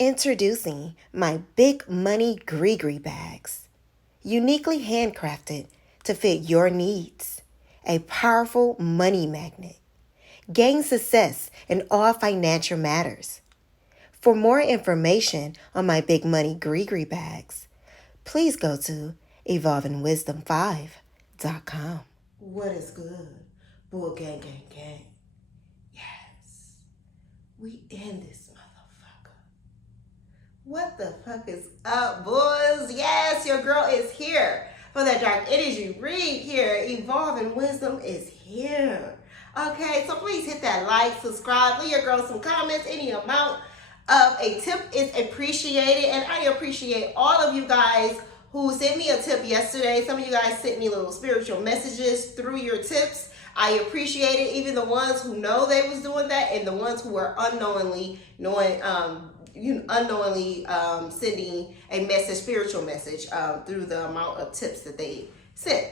Introducing my Big Money Gree bags, uniquely handcrafted to fit your needs. A powerful money magnet. Gain success in all financial matters. For more information on my Big Money Gree bags, please go to evolvingwisdom5.com. What is good? Bull gang, gang, gang. Yes, we in this motherfucker. What the fuck is up, boys? Yes, your girl is here for that dark energy read here. Evolving Wisdom is here. Okay, so please hit that like, subscribe, leave your girl some comments. Any amount of a tip is appreciated, and I appreciate all of you guys who sent me a tip yesterday. Some of you guys sent me little spiritual messages through your tips. I appreciate it, even the ones who know they was doing that and the ones who were unknowingly sending a message, spiritual message, through the amount of tips that they sent.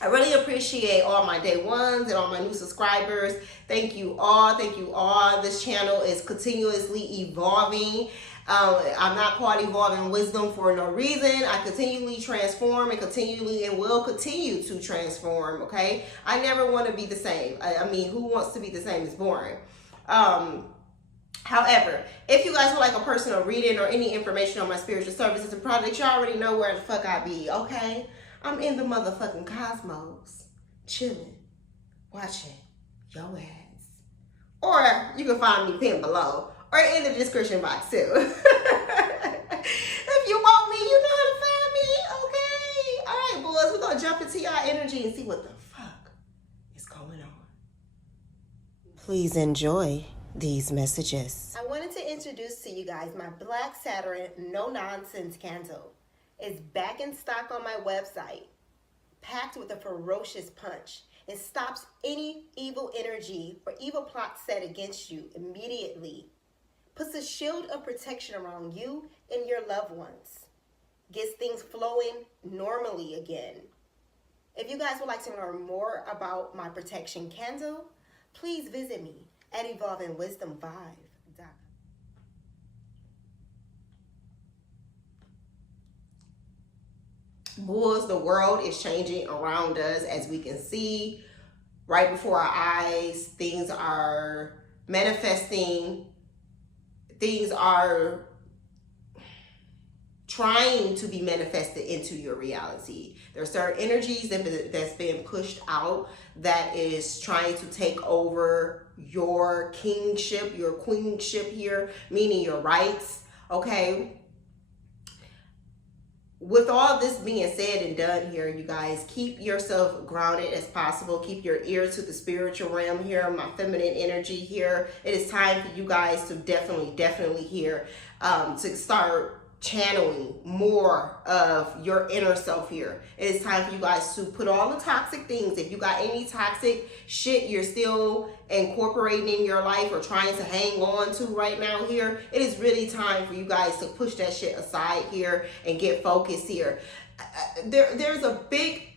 I really appreciate all my day ones and all my new subscribers. Thank you all. Thank you all. This channel is continuously evolving. I'm not called Evolving Wisdom for no reason. I continually transform and will continue to transform, okay? I never want to be the same. I mean, who wants to be the same? It's boring. However, if you guys would like a personal reading or any information on my spiritual services and projects, you already know where the fuck I be, okay? I'm in the motherfucking cosmos, chilling, watching your ass. Or you can find me pinned below or in the description box too. If you want me, you know how to find me, okay? All right, boys, we're gonna jump into y'all energy and see what the fuck is going on. Please enjoy these messages. I wanted to introduce to you guys my Black Saturn No Nonsense candle. It's back in stock on my website, packed with a ferocious punch. It stops any evil energy or evil plot set against you immediately. Puts a shield of protection around you and your loved ones. Gets things flowing normally again. If you guys would like to learn more about my protection candle, please visit me at evolvingwisdom5.com. Boys, the world is changing around us, as we can see right before our eyes. Things are manifesting. Things are trying to be manifested into your reality. There are certain energies that's been pushed out that is trying to take over your kingship, your queenship here, meaning your rights, okay? With all this being said and done here, you guys, keep yourself grounded as possible. Keep your ear to the spiritual realm here, my feminine energy here. It is time for you guys to definitely here to start channeling more of your inner self here. It is time for you guys to put all the toxic things, if you got any toxic shit you're still incorporating in your life or trying to hang on to right now here, it is really time for you guys to push that shit aside here and get focused here. There's a big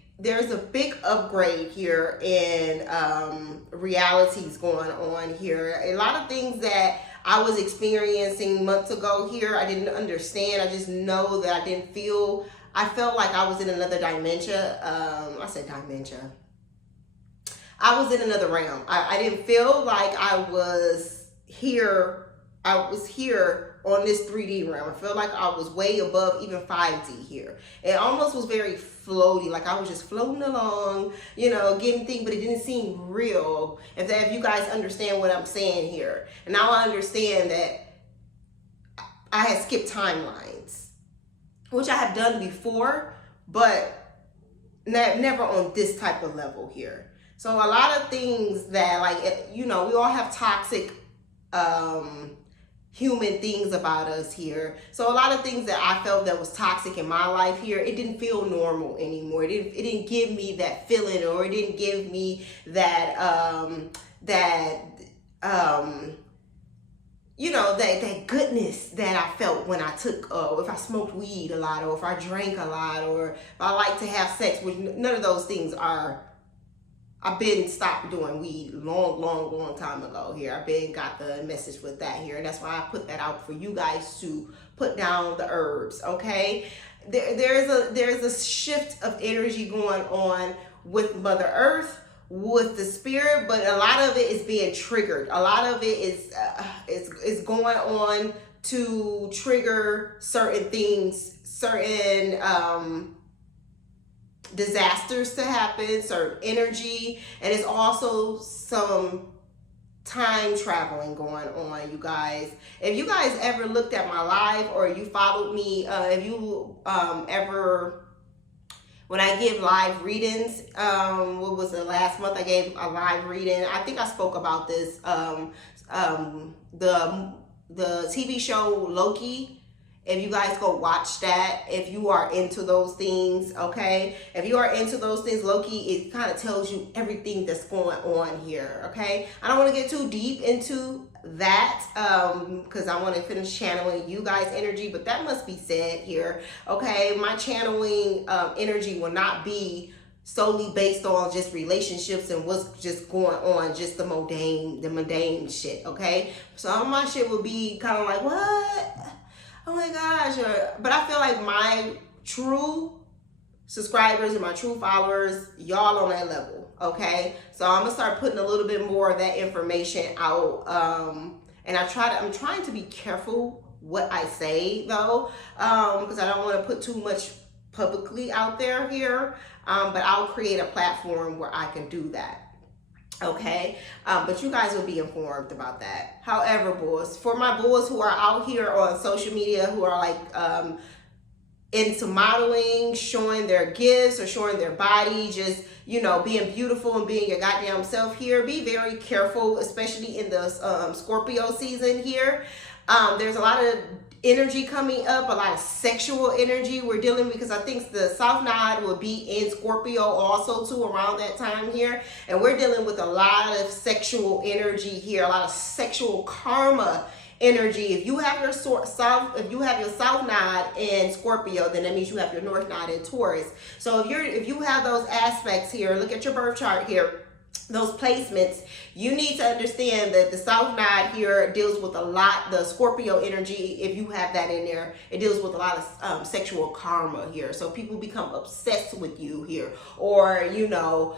upgrade here in realities going on here. A lot of things that I was experiencing months ago here, I didn't understand. I just know that I felt like I was in another dimension. I said dimension. I was in another realm. I didn't feel like I was here. I was here on this 3D realm. I felt like I was way above even 5D here. It almost was very floaty, like I was just floating along, getting things, but it didn't seem real. If you guys understand what I'm saying here. And now I understand that I had skipped timelines, which I have done before, but never on this type of level here. So a lot of things that, we all have toxic human things about us here. So a lot of things that I felt that was toxic in my life here, it didn't feel normal anymore. It didn't give me that feeling, or it didn't give me that that goodness that I felt when I took, if I smoked weed a lot, or if I drank a lot, or if I like to have sex, which none of those things are I've been stopped doing weed long time ago here. I've been got the message with that here. And that's why I put that out for you guys to put down the herbs, okay? There's a shift of energy going on with Mother Earth, with the spirit, but a lot of it is being triggered. A lot of it is going on to trigger certain things, certain disasters to happen, certain energy, and it's also some time traveling going on, you guys. If you guys ever looked at my live or you followed me, if you ever, when I give live readings, what was the last month I gave a live reading? I think I spoke about this. The TV show Loki. If you guys go watch that, if you are into those things, okay? If you are into those things, Loki, it kind of tells you everything that's going on here, okay? I don't want to get too deep into that because I want to finish channeling you guys' energy, but that must be said here, okay? My channeling energy will not be solely based on just relationships and what's just going on, just the mundane shit, okay? Some of my shit will be kind of like, what? Oh my gosh. But I feel like my true subscribers and my true followers, y'all on that level, okay? So I'm gonna start putting a little bit more of that information out. And I'm trying to be careful what I say though, because I don't want to put too much publicly out there here. But I'll create a platform where I can do that. Okay, but you guys will be informed about that. However, boys, for my boys who are out here on social media who are like into modeling, showing their gifts or showing their body, just, you know, being beautiful and being your goddamn self here, be very careful, especially in the Scorpio season here. There's a lot of energy coming up, a lot of sexual energy we're dealing with, because I think the South Node will be in Scorpio also too around that time here, and we're dealing with a lot of sexual energy here, a lot of sexual karma energy. If you have your South Node in Scorpio, then that means you have your North Node in Taurus. So if you have those aspects here, look at your birth chart here, those placements, you need to understand that the South Node here deals with a lot, the Scorpio energy, if you have that in there, it deals with a lot of sexual karma here. So people become obsessed with you here, or, you know,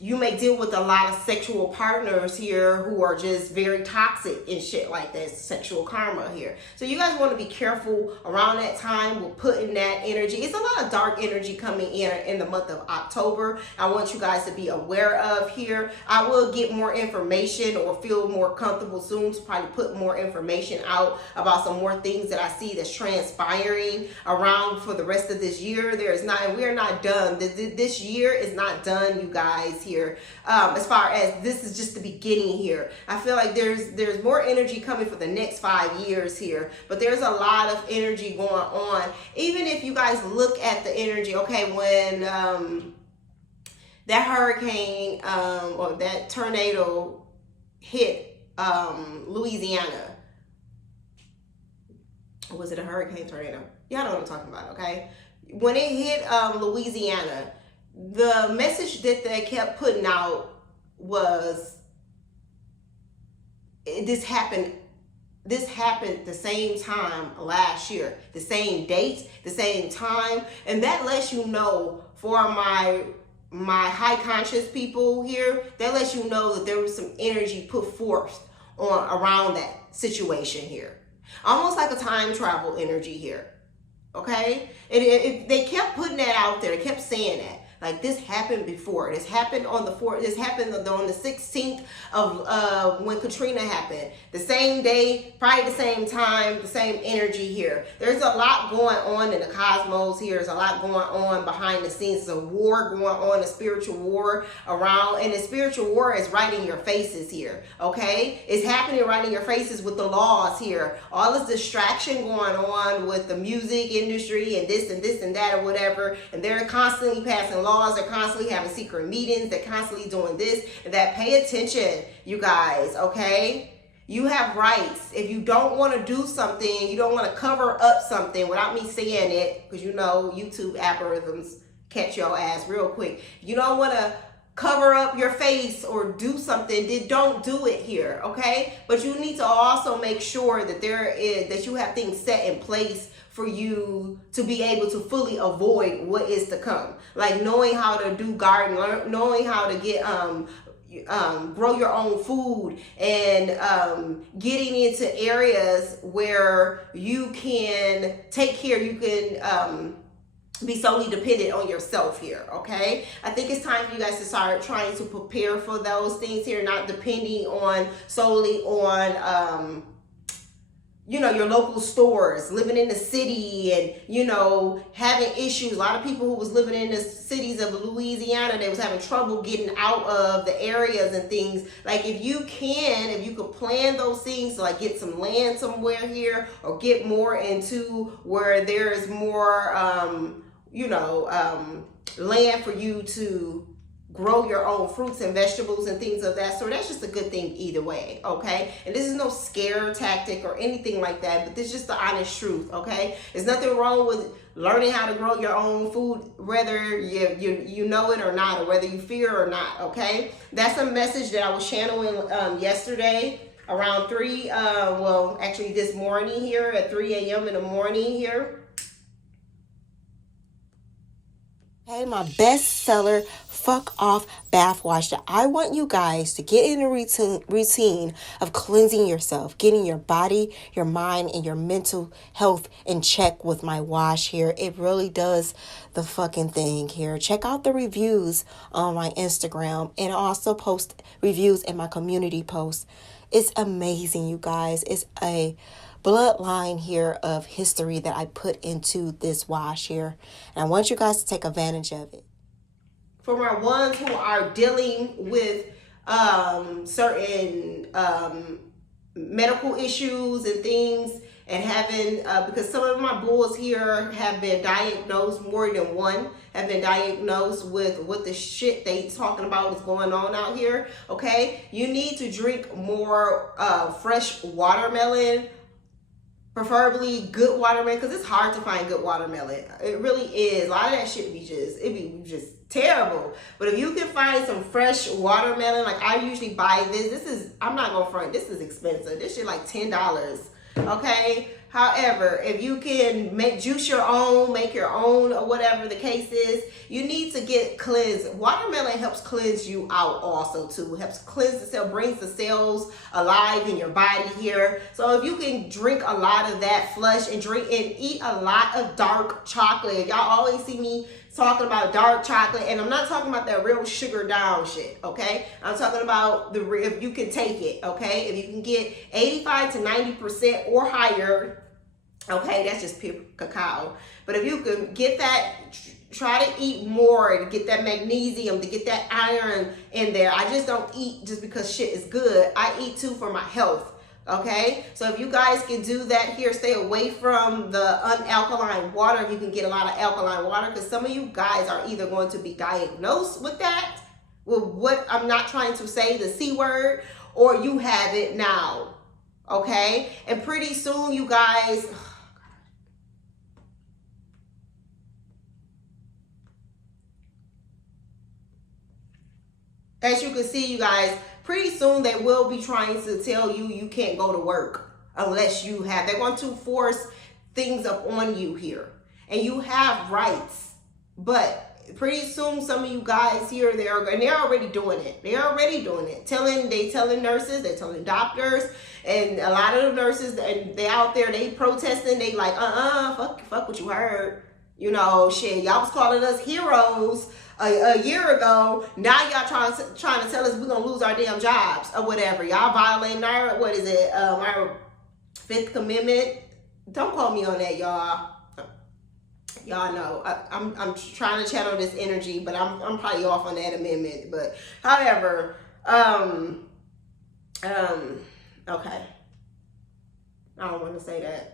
you may deal with a lot of sexual partners here who are just very toxic and shit like that, sexual karma here. So you guys want to be careful around that time with putting that energy. It's a lot of dark energy coming in the month of October. I want you guys to be aware of here. I will get more information or feel more comfortable soon to probably put more information out about some more things that I see that's transpiring around for the rest of this year. We're not done. This year is not done, you guys, here. As far as this is just the beginning here. I feel like there's more energy coming for the next 5 years here, but there's a lot of energy going on. Even if you guys look at the energy, okay, when that hurricane or that tornado hit Louisiana, or was it a hurricane tornado? Y'all know what I'm talking about, okay? When it hit Louisiana, the message that they kept putting out was, this happened the same time last year, the same date, the same time, and that lets you know, for my high conscious people here, that lets you know that there was some energy put forth around that situation here, almost like a time travel energy here. Okay, and they kept putting that out there, they kept saying that. Like, this happened before. This happened on the 4th. This happened on the 16th of when Katrina happened. The same day, probably the same time, the same energy here. There's a lot going on in the cosmos here. There's a lot going on behind the scenes. There's a war going on, a spiritual war around. And the spiritual war is right in your faces here, okay? It's happening right in your faces with the laws here. All this distraction going on with the music industry and this and that or whatever. And they're constantly passing laws. They're constantly having secret meetings. They're constantly doing this and that. Pay attention, you guys, okay? You have rights. If you don't want to do something, you don't want to cover up something without me saying it, because you know YouTube algorithms catch your ass real quick. You don't want to cover up your face or do something, then don't do it here, okay? But you need to also make sure that that you have things set in place for you to be able to fully avoid what is to come. Like knowing how to do garden, knowing how to get grow your own food, and getting into areas where you can take care, you can be solely dependent on yourself here, okay? I think it's time for you guys to start trying to prepare for those things here, not depending on solely on your local stores, living in the city and, having issues. A lot of people who was living in the cities of Louisiana, they was having trouble getting out of the areas and things. Like if you could plan those things, so like get some land somewhere here or get more into where there is more, land for you to grow your own fruits and vegetables and things of that sort. That's just a good thing either way, okay? And this is no scare tactic or anything like that, but this is just the honest truth, okay? There's nothing wrong with learning how to grow your own food, whether you know it or not, or whether you fear or not, okay? That's a message that I was channeling yesterday around 3, actually this morning here at 3 a.m. in the morning here. Hey, my bestseller Fuck Off Bath Wash. I want you guys to get in a routine of cleansing yourself, getting your body, your mind, and your mental health in check with my wash here. It really does the fucking thing here. Check out the reviews on my Instagram, and also post reviews in my community posts. It's amazing, you guys. It's a bloodline here of history that I put into this wash here, and I want you guys to take advantage of it. For my ones who are dealing with certain medical issues and things, and having because some of my bulls here have been diagnosed, more than one have been diagnosed with what the shit they talking about is going on out here, okay? You need to drink more fresh watermelon, preferably good watermelon, because it's hard to find good watermelon. It really is. A lot of that shit be just terrible. But if you can find some fresh watermelon, like I usually buy this. I'm not gonna front, this is expensive. This shit like $10, okay? However, if you can juice your own, make your own, or whatever the case is, you need to get cleansed. Watermelon helps cleanse you out also too. Helps cleanse the cell, brings the cells alive in your body here. So if you can drink a lot of that, flush and drink and eat a lot of dark chocolate. Y'all always see me talking about dark chocolate, and I'm not talking about that real sugar down shit, okay? I'm talking about if you can take it, okay? If you can get 85 to 90% or higher, okay, that's just pure cacao. But if you can get that, try to eat more to get that magnesium, to get that iron in there. I just don't eat just because shit is good. I eat too for my health, okay? So if you guys can do that here, stay away from the unalkaline water. If you can get a lot of alkaline water, because some of you guys are either going to be diagnosed with that, with what I'm not trying to say, the C word, or you have it now, okay? And pretty soon, you guys, as you can see, you guys, pretty soon they will be trying to tell you you can't go to work unless you have. They're going to force things up on you here. And you have rights. But pretty soon some of you guys here, they're already doing it. They're already doing it. They telling nurses, they're telling doctors, and a lot of the nurses, and they out there, they protesting, they like, fuck what you heard. You know, shit, y'all was calling us heroes a year ago. Now y'all trying to tell us we're gonna lose our damn jobs or whatever. Y'all violating our our Fifth Amendment. Don't call me on that, y'all. Y'all know I'm trying to channel this energy, but I'm probably off on that amendment. But however, okay, I don't want to say that.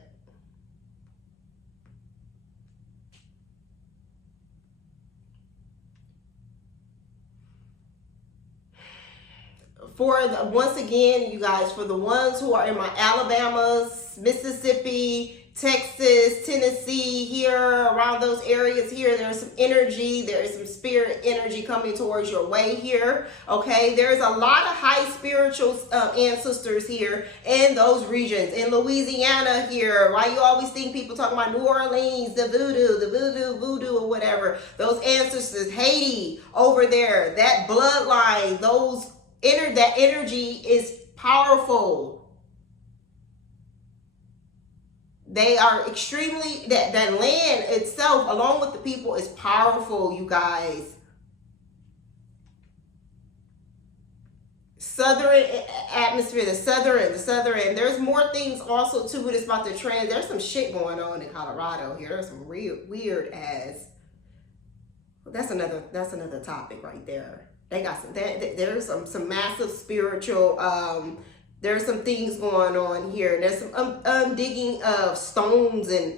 Once again, you guys, for the ones who are in my Alabamas, Mississippi, Texas, Tennessee, here, around those areas here, there's some energy, there is some spirit energy coming towards your way here, okay? There's a lot of high spiritual ancestors here in those regions. In Louisiana here, why you always think people talking about New Orleans, the voodoo, or whatever. Those ancestors, Haiti, over there, that bloodline, that energy is powerful. They are extremely, that land itself, along with the people, is powerful, you guys. Southern atmosphere, the southern. There's more things also too, but it's about the trend. There's some shit going on in Colorado here. There's some weird ass. That's another topic right there. They got some, there's some massive spiritual, there's some things going on here. There's some digging of stones, and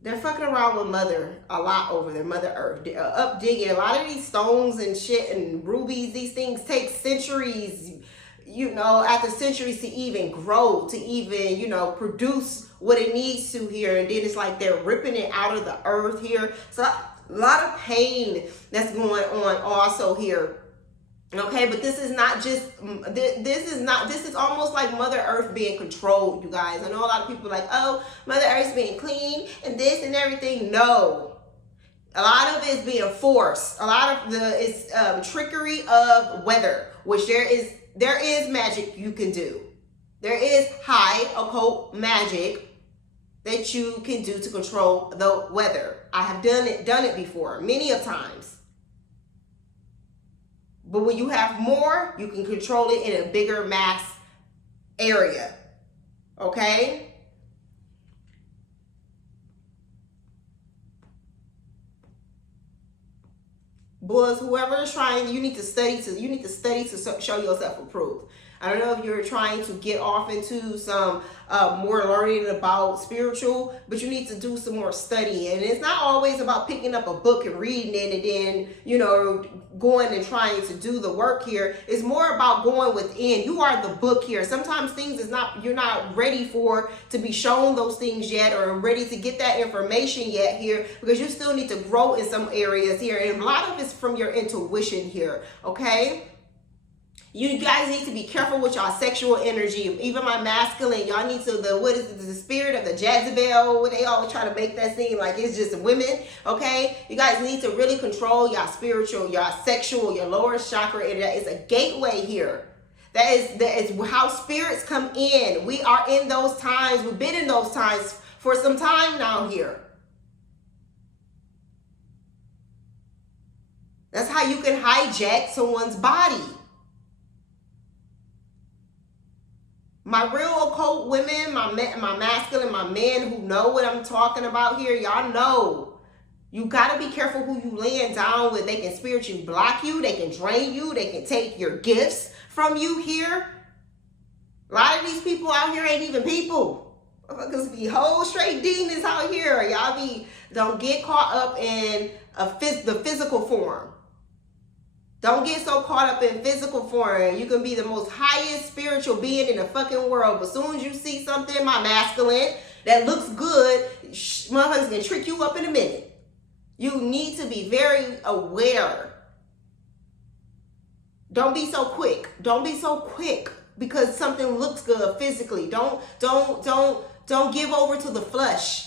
they're fucking around with Mother a lot over there, Mother Earth. Up digging a lot of these stones and shit and rubies. These things take centuries, after centuries to even grow, to even, produce what it needs to here. And then it's like they're ripping it out of the earth here. So a lot of pain that's going on also here. Okay, but this is not just, this is almost like Mother Earth being controlled, you guys. I know a lot of people are like, oh, Mother Earth's being clean and this and everything. No. A lot of it is being forced. A lot of it's trickery of weather, which there is magic you can do. There is high occult magic that you can do to control the weather. I have done it before, many of times. But when you have more, you can control it in a bigger mass area. Okay? Boys, whoever is trying, you need to study to show yourself approved. I don't know if you're trying to get off into some more learning about spiritual, but you need to do some more studying. And it's not always about picking up a book and reading it and then, going and trying to do the work here. It's more about going within. You are the book here. Sometimes things you're not ready to be shown those things yet, or ready to get that information yet here, because you still need to grow in some areas here. And a lot of it's from your intuition here, okay? You guys need to be careful with y'all sexual energy. Even my masculine, y'all need to, the spirit of the Jezebel, they always try to make that seem like it's just women, okay? You guys need to really control y'all spiritual, y'all sexual, your lower chakra. It's a gateway here. That is how spirits come in. We are in those times. We've been in those times for some time now here. That's how you can hijack someone's body. My real occult women, my masculine, my men who know what I'm talking about here, y'all know. You got to be careful who you laying down with. They can spiritually block you. They can drain you. They can take your gifts from you here. A lot of these people out here ain't even people. Motherfuckers be whole straight demons out here. Y'all don't get caught up in the physical form. Don't get so caught up in physical form. You can be the most highest spiritual being in the fucking world, but as soon as you see something, my masculine, that looks good, motherfuckers can trick you up in a minute. You need to be very aware. Don't be so quick. Don't be so quick because something looks good physically. Don't give over to the flesh.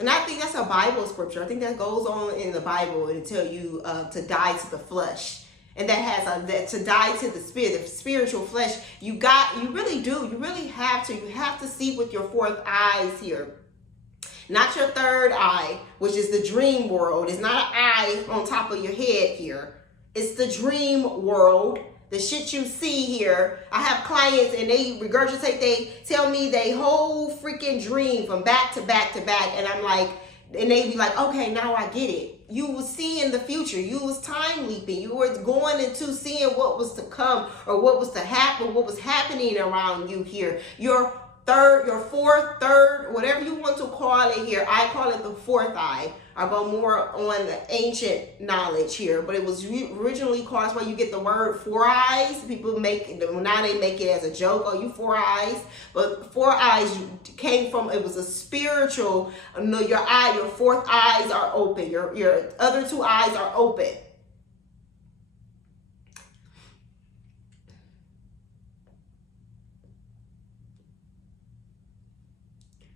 And I think that's a Bible scripture. I think that goes on in the Bible and tell you to die to the flesh. And that has that to die to the spirit, the spiritual flesh. You really do. You really have to. You have to see with your fourth eyes here. Not your third eye, which is the dream world. It's not an eye on top of your head here. It's the dream world. The shit you see here. I have clients and they regurgitate, they tell me they whole freaking dream from back to back to back. And I'm like, and they be like, okay, now I get it. You was seeing the future. You was time leaping. You were going into seeing what was to come or what was to happen, what was happening around you here. Your fourth, third, whatever you want to call it here. I call it the fourth eye. I'll go more on the ancient knowledge here, but it was originally caused where you get the word four eyes. People now they make it as a joke. Oh, you four eyes. But four eyes came from, it was a spiritual, your fourth eyes are open. Your other two eyes are open.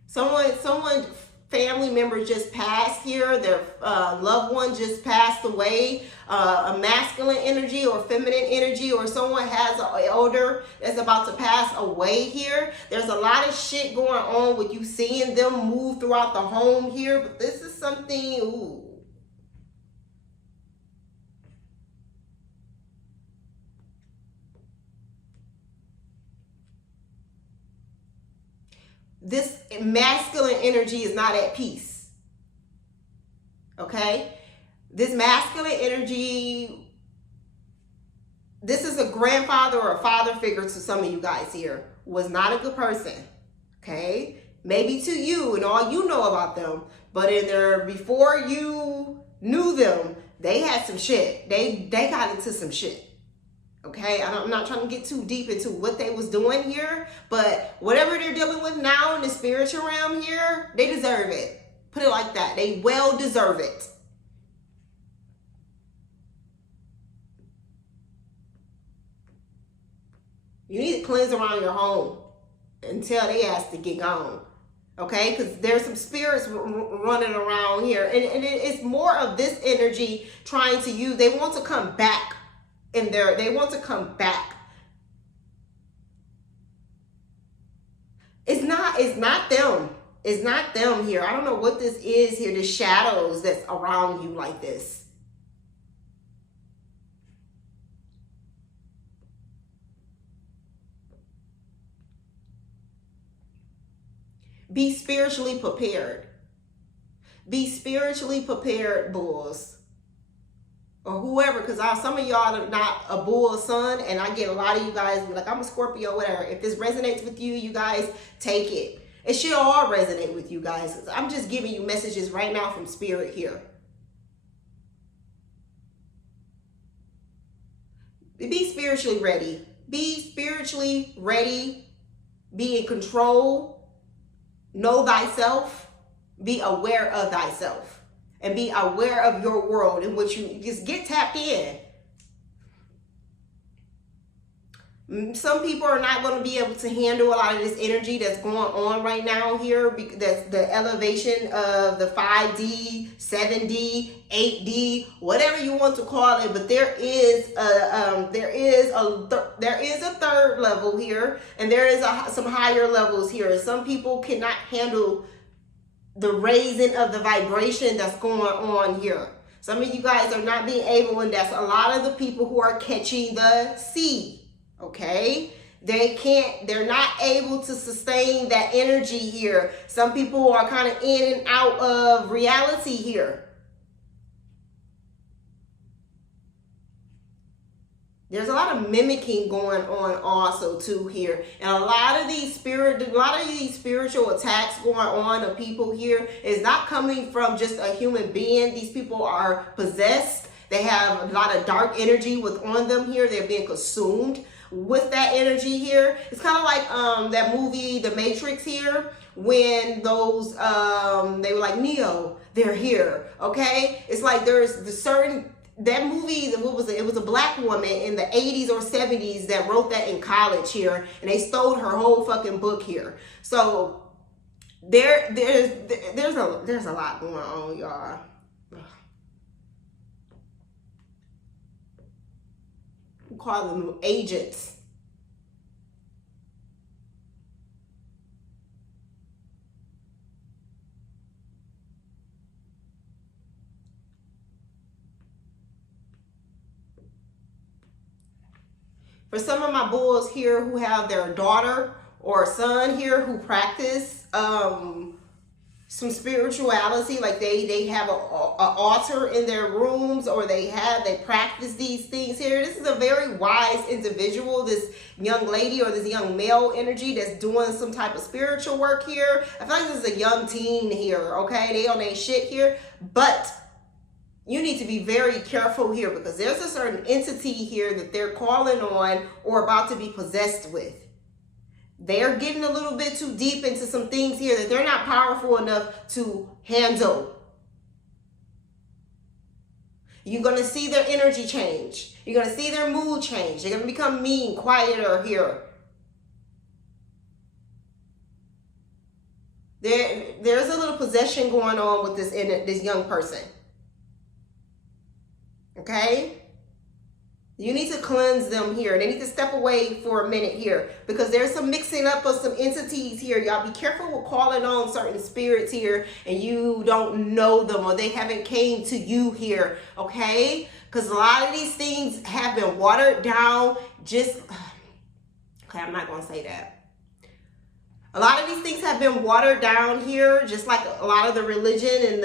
Someone family member just passed here. Their loved one just passed away. A masculine energy or feminine energy, or someone has an elder that's about to pass away here. There's a lot of shit going on with you seeing them move throughout the home here, but this is something, ooh. This masculine energy is not at peace. Okay? This masculine energy, this is a grandfather or a father figure to some of you guys here, was not a good person. Okay? Maybe to you and all you know about them, but before you knew them, they had some shit. They got into some shit. Okay, I'm not trying to get too deep into what they was doing here, but whatever they're dealing with now in the spiritual realm here, they deserve it. Put it like that. They well deserve it. You need to cleanse around your home and tell they ass to get gone. Okay, because there's some spirits running around here, and it's more of this energy trying to use. They want to come back. They want to come back. It's not them. It's not them here. I don't know what this is here, the shadows that's around you like this. Be spiritually prepared. Be spiritually prepared, bulls. Or whoever, because some of y'all are not a bull sun, and I get a lot of you guys be like, I'm a Scorpio, whatever. If this resonates with you, you guys take it. It should all resonate with you guys. I'm just giving you messages right now from spirit here. Be spiritually ready. Be spiritually ready. Be in control. Know thyself. Be aware of thyself. And be aware of your world in which you just get tapped in. Some people are not going to be able to handle a lot of this energy that's going on right now here. That's the elevation of the 5D, 7D, 8D, whatever you want to call it. But there is a third level here, and there is some higher levels here. Some people cannot handle the raising of the vibration that's going on here. Some of you guys are not being able, and that's a lot of the people who are catching the sea. Okay? They're not able to sustain that energy here. Some people are kind of in and out of reality here. There's a lot of mimicking going on also too here. And a lot of these spiritual attacks going on of people here is not coming from just a human being. These people are possessed. They have a lot of dark energy on them here. They're being consumed with that energy here. It's kind of like that movie, The Matrix here, when those, they were like, Neo, they're here, okay? It's like there's the certain, that movie, what was it? It was a black woman in the 80s or 70s that wrote that in college here, and they stole her whole fucking book here. So there's a lot going on, y'all. We call them agents. For some of my bulls here who have their daughter or son here who practice some spirituality, like they have a altar in their rooms, or they practice these things here. This is a very wise individual, this young lady or this young male energy that's doing some type of spiritual work here. I feel like this is a young teen here, okay? They on their shit here, but you need to be very careful here, because there's a certain entity here that they're calling on or about to be possessed with. They're getting a little bit too deep into some things here that they're not powerful enough to handle. You're going to see their energy change. You're going to see their mood change. They're going to become mean, quieter here. There's a little possession going on with this young person. Okay? You need to cleanse them here. They need to step away for a minute here, because there's some mixing up of some entities here. Y'all be careful with calling on certain spirits here and you don't know them, or they haven't came to you here, okay? Because a lot of these things have been watered down. Okay, I'm not going to say that. A lot of these things have been watered down here, just like a lot of the religion and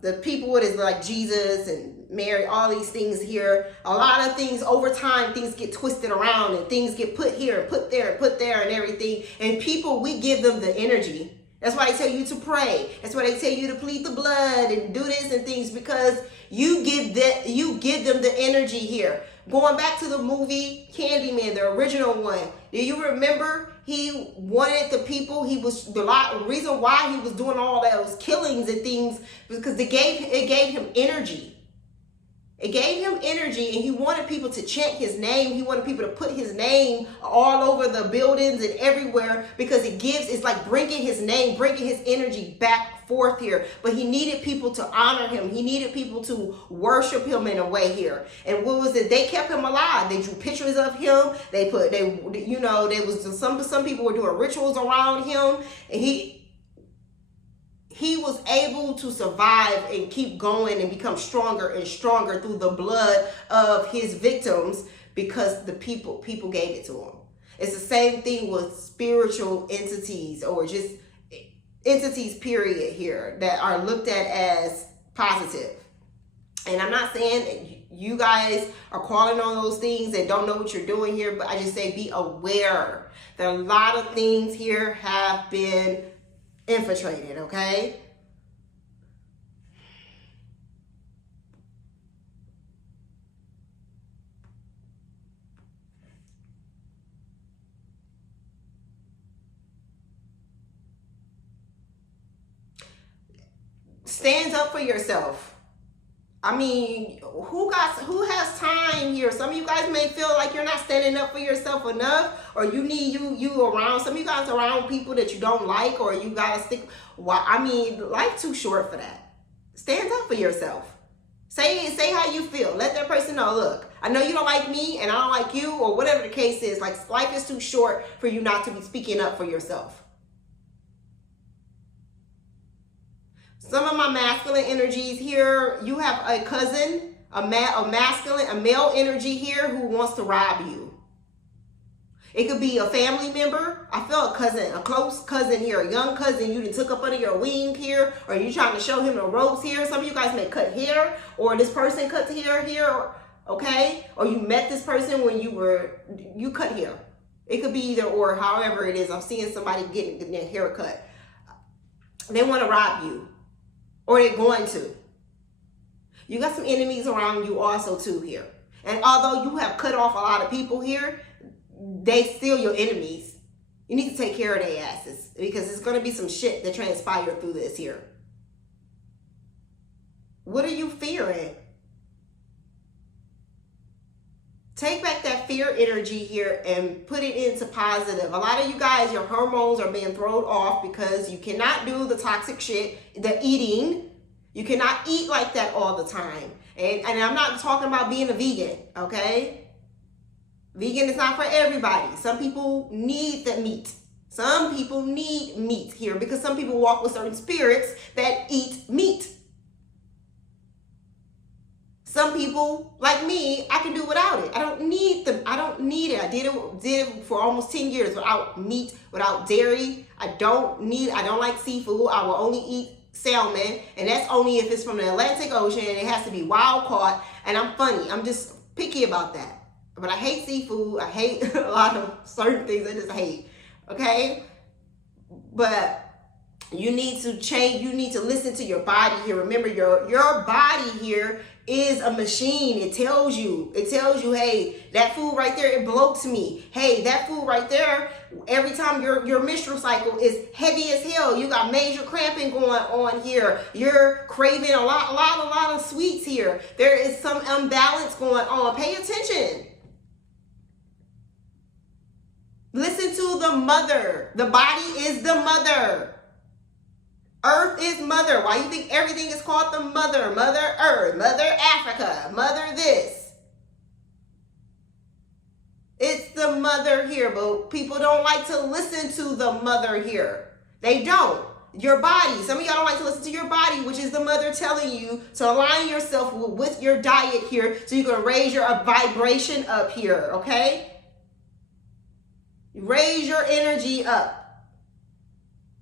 the people what is like Jesus and Mary, all these things here. A lot of things over time, things get twisted around and things get put here, put there, and everything. And people, we give them the energy. That's why they tell you to pray. That's why they tell you to plead the blood and do this and things, because you give them the energy here. Going back to the movie Candyman, the original one. Do you remember? He wanted the people, the reason why he was doing all those killings and things, because it gave him energy. It gave him energy, and he wanted people to chant his name. He wanted people to put his name all over the buildings and everywhere, because it's like bringing his name, bringing his energy back forth here. But he needed people to honor him. He needed people to worship him in a way here. And what was it? They kept him alive. They drew pictures of him. Some people were doing rituals around him, and he was able to survive and keep going and become stronger and stronger through the blood of his victims, because the people gave it to him. It's the same thing with spiritual entities, or just entities period here, that are looked at as positive. And I'm not saying that you guys are calling on those things and don't know what you're doing here, but I just say be aware that a lot of things here have been infiltrated, okay? Stand up for yourself. I mean, who has time here? Some of you guys may feel like you're not standing up for yourself enough, or you need you around. Some of you guys around people that you don't like, or you gotta stick. Well, I mean, life's too short for that. Stand up for yourself. Say how you feel. Let that person know, look, I know you don't like me and I don't like you, or whatever the case is. Like, life is too short for you not to be speaking up for yourself. Some of my masculine energies here, you have a cousin, a male energy here who wants to rob you. It could be a family member. I feel a cousin, a close cousin here, a young cousin you took up under your wing here, or you trying to show him the ropes here. Some of you guys may cut hair, or this person cut hair here, okay? Or you met this person when you cut hair. It could be either or, however it is. I'm seeing somebody getting their hair cut. They want to rob you. Or they're going to. You got some enemies around you also too here. And although you have cut off a lot of people here, they still your enemies. You need to take care of their asses, because there's going to be some shit that transpire through this here. What are you fearing? Take back that fear energy here and put it into positive. A lot of you guys, your hormones are being thrown off because you cannot do the toxic shit, the eating. You cannot eat like that all the time. And I'm not talking about being a vegan, okay? Vegan is not for everybody. Some people need the meat. Some people need meat here, because some people walk with certain spirits that eat meat. Some people like me, I can do without it. I don't need them. I don't need it. I did it for almost 10 years without meat, without dairy. I don't like seafood. I will only eat salmon, and that's only if it's from the Atlantic Ocean and it has to be wild caught. And I'm funny. I'm just picky about that. But I hate seafood. I hate a lot of certain things I just hate. Okay? But you need to change. You need to listen to your body here. Remember, your body here is a machine. It tells you, hey, that food right there, it bloats me. Hey, that food right there, every time your menstrual cycle is heavy as hell. You got major cramping going on here. You're craving a lot of sweets here. There is some imbalance going on. Pay attention. Listen to the mother. The body is the mother. Earth is mother. Why you think everything is called the mother? Mother Earth, Mother Africa, Mother this. It's the mother here, but people don't like to listen to the mother here. They don't. Your body. Some of y'all don't like to listen to your body, which is the mother telling you to align yourself with your diet here so you can raise your vibration up here, okay? Raise your energy up.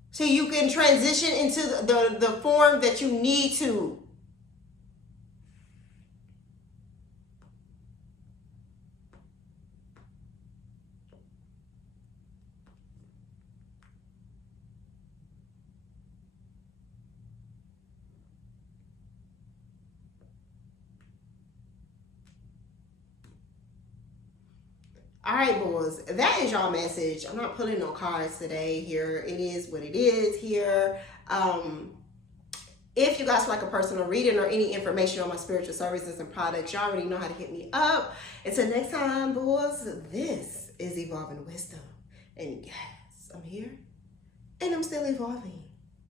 So you can transition into the form that you need to. All right, boys, that is y'all message. I'm not pulling no cards today here. It is what it is here. If you guys would like a personal reading or any information on my spiritual services and products, y'all already know how to hit me up. Until next time, boys, this is Evolving Wisdom. And yes, I'm here and I'm still evolving.